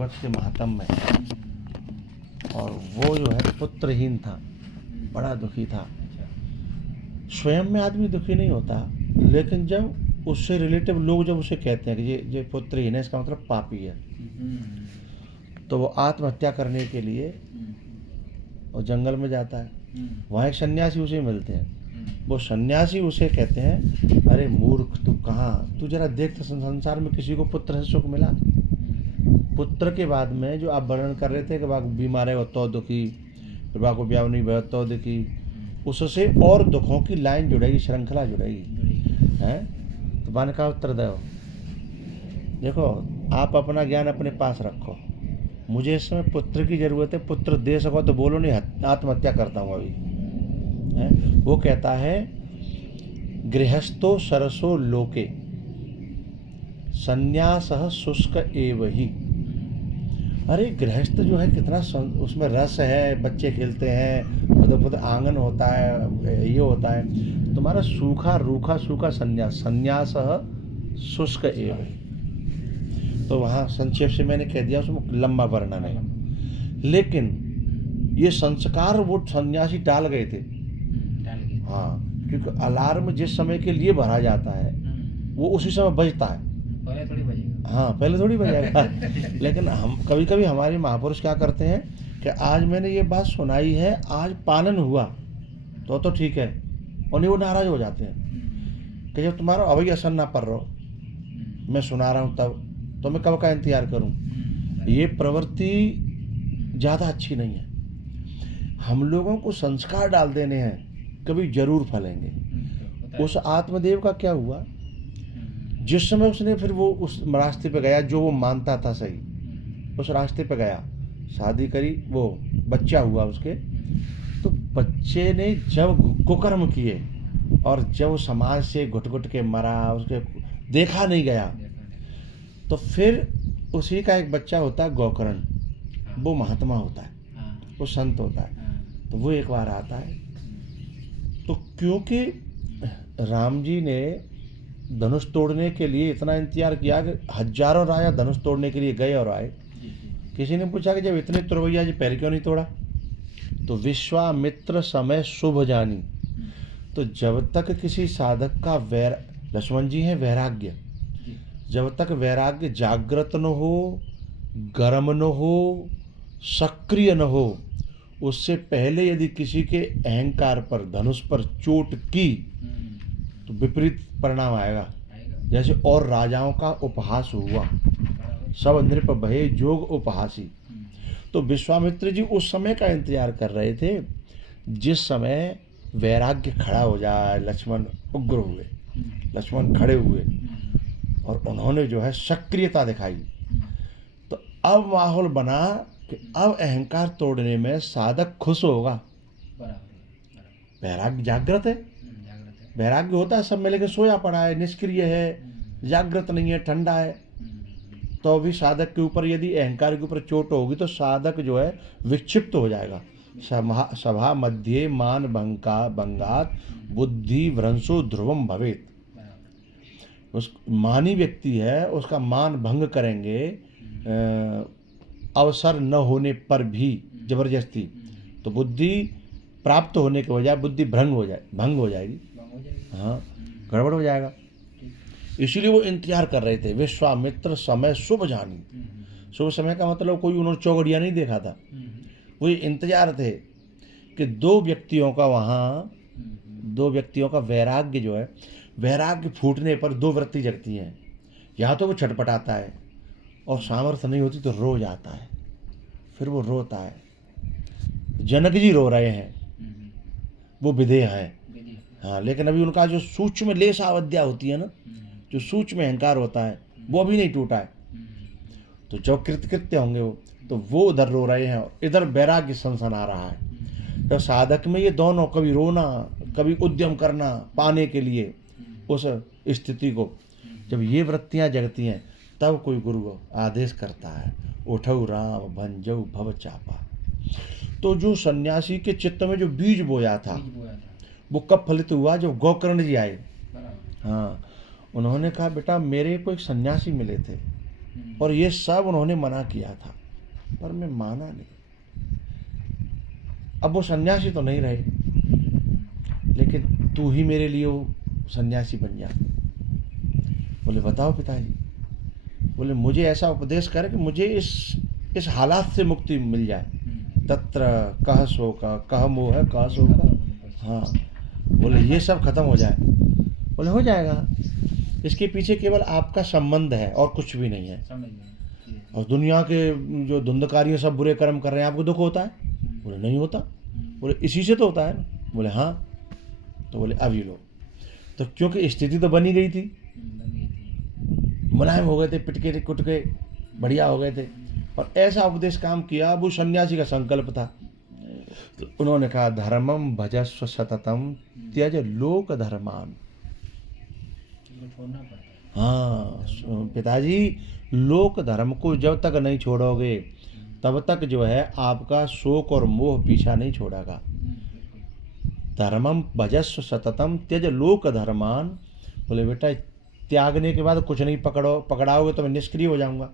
भागवत के महात्म में, और वो जो है पुत्रहीन था, बड़ा दुखी था। स्वयं में आदमी दुखी नहीं होता, लेकिन जब उससे रिलेटिव लोग जब उसे कहते हैं कि ये पुत्रहीन है, इसका मतलब पापी है, तो वो आत्महत्या करने के लिए वो जंगल में जाता है। वहाँ एक सन्यासी उसे मिलते हैं, वो सन्यासी उसे कहते हैं, अरे मूर्ख, तू कहाँ, तू जरा देख तो संसार में किसी को पुत्र से सुख मिला? पुत्र के बाद में जो आप वर्णन कर रहे थे कि बाग बीमार है तो दुखी, फिर बाग को ब्याह नहीं भय तो दुखी, उससे और दुखों की लाइन जुड़ेगी, श्रृंखला जुड़ेगी, हैं? तो बन का उत्तर दो। देखो, आप अपना ज्ञान अपने पास रखो। मुझे इस समय पुत्र की जरूरत है, पुत्र दे सको तो बोलो, नहीं आत्महत्या करता हूँ अभी, है? वो कहता है, गृहस्थो सरसो लोके संन्यासः शुष्क एव ही। अरे गृहस्थ जो है कितना उसमें रस है, बच्चे खेलते हैं, उधर आंगन होता है, ये होता है। तुम्हारा सूखा रूखा सूखा संन्यासः शुष्क एव ही। तो वहाँ संक्षेप से मैंने कह दिया, उसमें लंबा वर्णन है, लेकिन ये संस्कार वो सन्यासी टाल गए थे। हाँ, क्योंकि अलार्म जिस समय के लिए भरा जाता है वो उसी समय बजता है, पहले थोड़ी बजेगा। हाँ, पहले थोड़ी बजेगा। लेकिन हम कभी कभी हमारे महापुरुष क्या करते हैं कि आज मैंने ये बात सुनाई है, आज पालन हुआ तो ठीक है, और नहीं वो नाराज हो जाते हैं कि जब तुम्हारा अभी असर ना पड़ रहा हो, मैं सुना रहा हूँ तब, तो मैं कब का इंतजार करूँ? ये प्रवृत्ति ज़्यादा अच्छी नहीं है। हम लोगों को संस्कार डाल देने हैं, कभी जरूर फलेंगे। उस आत्मदेव का क्या हुआ, जिस समय उसने फिर वो उस रास्ते पे गया जो वो मानता था सही, उस रास्ते पे गया, शादी करी, वो बच्चा हुआ उसके, तो बच्चे ने जब कुकर्म किए और जब समाज से घुट घुट के मरा, उसके देखा नहीं गया, तो फिर उसी का एक बच्चा होता है गोकर्ण, वो महात्मा होता है, वो संत होता है। तो वो एक बार आता है, तो क्योंकि राम जी ने धनुष तोड़ने के लिए इतना इंतजार किया कि हजारों राजा धनुष तोड़ने के लिए गए और आए, किसी ने पूछा कि जब इतने तुरवैया जी पहले क्यों नहीं तोड़ा? तो विश्वामित्र समय शुभ जानी। तो जब तक किसी साधक का लक्ष्मण जी हैं वैराग्य, जब तक वैराग्य जागृत न हो, गर्म न हो, सक्रिय न हो, उससे पहले यदि किसी के अहंकार पर, धनुष पर चोट की तो विपरीत परिणाम आएगा। जैसे और राजाओं का उपहास हुआ, सब नृप भये जोग उपहासी। तो विश्वामित्र जी उस समय का इंतजार कर रहे थे जिस समय वैराग्य खड़ा हो जाए। लक्ष्मण उग्र हुए, लक्ष्मण खड़े हुए और उन्होंने जो है सक्रियता दिखाई। तो अब माहौल बना कि अब अहंकार तोड़ने में साधक खुश होगा। वैराग्य जागृत है, वैराग्य होता है सब में, लेकिन सोया पड़ा है, निष्क्रिय है, जागृत नहीं है, ठंडा है। तो भी साधक के ऊपर यदि अहंकार के ऊपर चोट होगी तो साधक जो है विक्षिप्त हो जाएगा। सभा मध्य मान भंगात बुद्धि भ्रंशो ध्रुवम भवेत। उस मानी व्यक्ति है, उसका मान भंग करेंगे अवसर न होने पर भी जबरदस्ती, तो बुद्धि प्राप्त होने के बजाय बुद्धि भंग हो जाएगी, हाँ, गड़बड़ हो जाएगा। इसीलिए वो इंतजार कर रहे थे। विश्वामित्र समय शुभ जानी। शुभ समय का मतलब कोई उन्होंने चौगड़िया नहीं देखा था, वो इंतजार थे कि दो व्यक्तियों का वैराग्य जो है, वैराग्य फूटने पर दो वृत्ति जगती हैं। या तो वो छटपटाता है और सामर्थ्य नहीं होती तो रो जाता है, फिर वो रोता है। जनक जी रो रहे हैं, वो विधेय हैं, हाँ, लेकिन अभी उनका जो सूक्ष्म लेश अवद्या होती है ना, जो सूक्ष्म अहंकार होता है, वो अभी नहीं टूटा है। तो जब कृत्य होंगे तो वो उधर रो रहे हैं, इधर वैराग्य संसन आ रहा है। तो साधक में ये दोनों, कभी रोना, कभी उद्यम करना पाने के लिए उस स्थिति को, जब ये वृत्तियां जगती हैं तब कोई गुरु आदेश करता है, उठौ राम भंजौ भव चापा। तो जो सन्यासी के चित्त में जो बीज बोया था वो कब फलित हुआ? जब गोकर्ण जी आए। हाँ, उन्होंने कहा बेटा मेरे को एक सन्यासी मिले थे, और ये सब उन्होंने मना किया था, पर मैं माना नहीं। अब वो सन्यासी तो नहीं रहे, लेकिन तू ही मेरे लिए वो सन्यासी बन जा। बोले बताओ पिताजी। बोले मुझे ऐसा उपदेश करे कि मुझे इस हालात से मुक्ति मिल जाए। तत्र कह शोक कह मोह कह शोक। हाँ, बोले ये सब खत्म हो जाए। बोले हो जाएगा, इसके पीछे केवल आपका संबंध है और कुछ भी नहीं है। और दुनिया के जो धुंधकारी सब बुरे कर्म कर रहे हैं, आपको दुख होता है? बोले नहीं होता। बोले इसी से तो होता है ना? बोले हाँ। तो बोले अब ये लो। तो क्योंकि स्थिति तो बनी गई थी, मुलायम हो गए थे, पिटके कुटके बढ़िया हो गए थे, और ऐसा उपदेश काम किया। वो सन्यासी का संकल्प था। तो उन्होंने कहा धर्मम भजस्व सततम त्यज लोक धर्मान। हाँ पिताजी, लोक धर्म को जब तक नहीं छोड़ोगे तब तक जो है आपका शोक और मोह पीछा नहीं छोड़ेगा। धर्मम भजस्व सततम त्यज लोक धर्मान। बोले बेटा त्यागने के बाद कुछ नहीं पकड़ाओगे तो मैं निष्क्रिय हो जाऊंगा।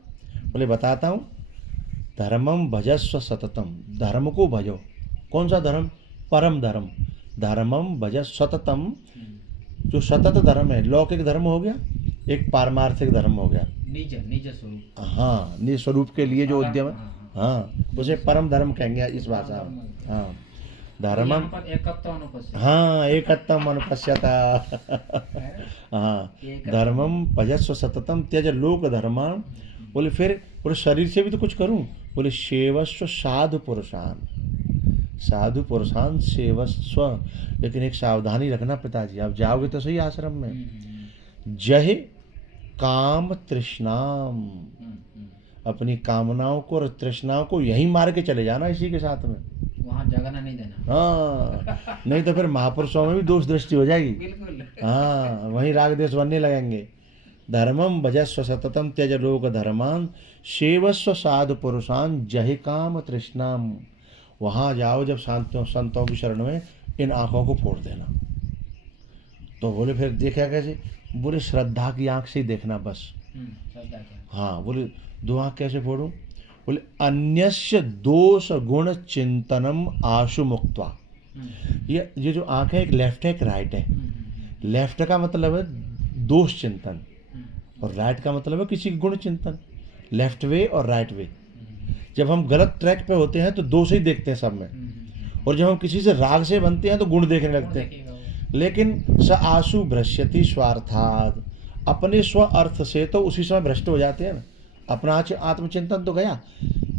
बोले बताता हूँ, धर्मम भजस्व सततम, धर्म को भजो। कौन सा धर्म? परम धर्म। धर्मम भजस्व सततम, जो सतत धर्म है, लौकिक धर्म हो गया, एक पारमार्थिक धर्म हो गया, निज स्वरूप। हाँ, निज स्वरूप के लिए जो उद्यम है, हाँ, उसे परम धर्म कहेंगे इस भाषा में। हाँ, धर्मम, हाँ, एकत्वम अनुपश्यता। हाँ, धर्मम भजस्व सततम त्यज लोक धर्मान। बोले फिर पूरे शरीर से भी तो कुछ करूं। बोले सेवस्व साधु पुरुषान, साधु पुरुषान सेवस्व। लेकिन एक सावधानी रखना पिताजी, आप जाओगे तो सही आश्रम में, जय काम तृष्णाम, अपनी कामनाओं को और तृष्णाओं को यहीं मार के चले जाना इसी के साथ में, वहाँ जगना नहीं देना। हाँ, नहीं तो फिर महापुरुषों में भी दोष दृष्टि हो जाएगी। बिल्कुल। हाँ, वहीं राग देश बनने लगेंगे। धर्मम भजस्व सततम त्यज लोक धर्मान सेवस्व साधु पुरुषान जहि काम तृष्णाम। वहाँ जाओ जब संतों की शरण में, इन आँखों को फोड़ देना। तो बोले फिर देखा कैसे? बोले श्रद्धा की आँख से ही देखना बस। हाँ, बोले दो आँख कैसे फोड़ूं? बोले अन्यस्य दोष गुण चिंतनम आशु मुक्त्वा। ये जो आँख है, एक लेफ्ट है एक राइट है। लेफ्ट का मतलब है दोष चिंतन, और राइट का मतलब है किसी गुण चिंतन। लेफ्ट वे और राइट वे। जब हम गलत ट्रैक पे होते हैं तो दोष ही देखते हैं सब में, और जब हम किसी से राग से बनते हैं तो गुण देखने लगते हैं। लेकिन स आशु भ्रश्यति स्वार्थात्, अपने स्व अर्थ से तो उसी समय भ्रष्ट हो जाते हैं ना। अपना आत्मचिंतन तो गया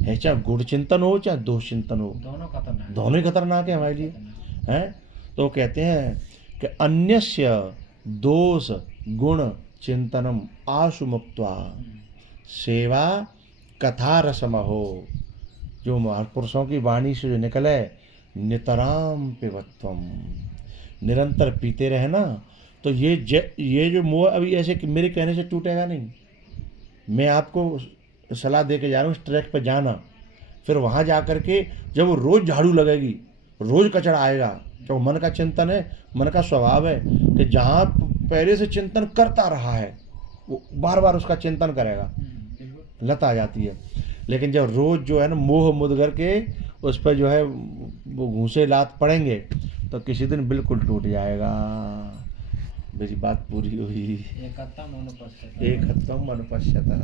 है, चाहे गुण चिंतन हो चाहे दोष चिंतन हो, दोनों ही खतरनाक है हमारे लिए, हैं। तो कहते हैं कि अन्यस्य दोष गुण चिंतनम आशु मुक्त्वा सेवा कथा रसमहो। जो महापुरुषों की वाणी से जो निकले, नितराम पिबत्वम, निरंतर पीते रहे ना, तो ये जो मोह अभी ऐसे मेरे कहने से टूटेगा नहीं। मैं आपको सलाह दे के जा रहा हूँ, इस ट्रैक पर जाना। फिर वहाँ जा कर के जब वो रोज़ झाड़ू लगेगी, रोज़ कचरा आएगा, तो मन का चिंतन है, मन का स्वभाव है कि जहाँ पहले से चिंतन करता रहा है वो बार बार उसका चिंतन करेगा, लत आ जाती है। लेकिन जब रोज़ जो है ना मोह मुद करके उस पर जो है वो घूसे लात पड़ेंगे, तो किसी दिन बिल्कुल टूट जाएगा। मेरी बात पूरी हुई। एकत्वम अनुपश्यतः। एकत्वम अनुपश्यतः।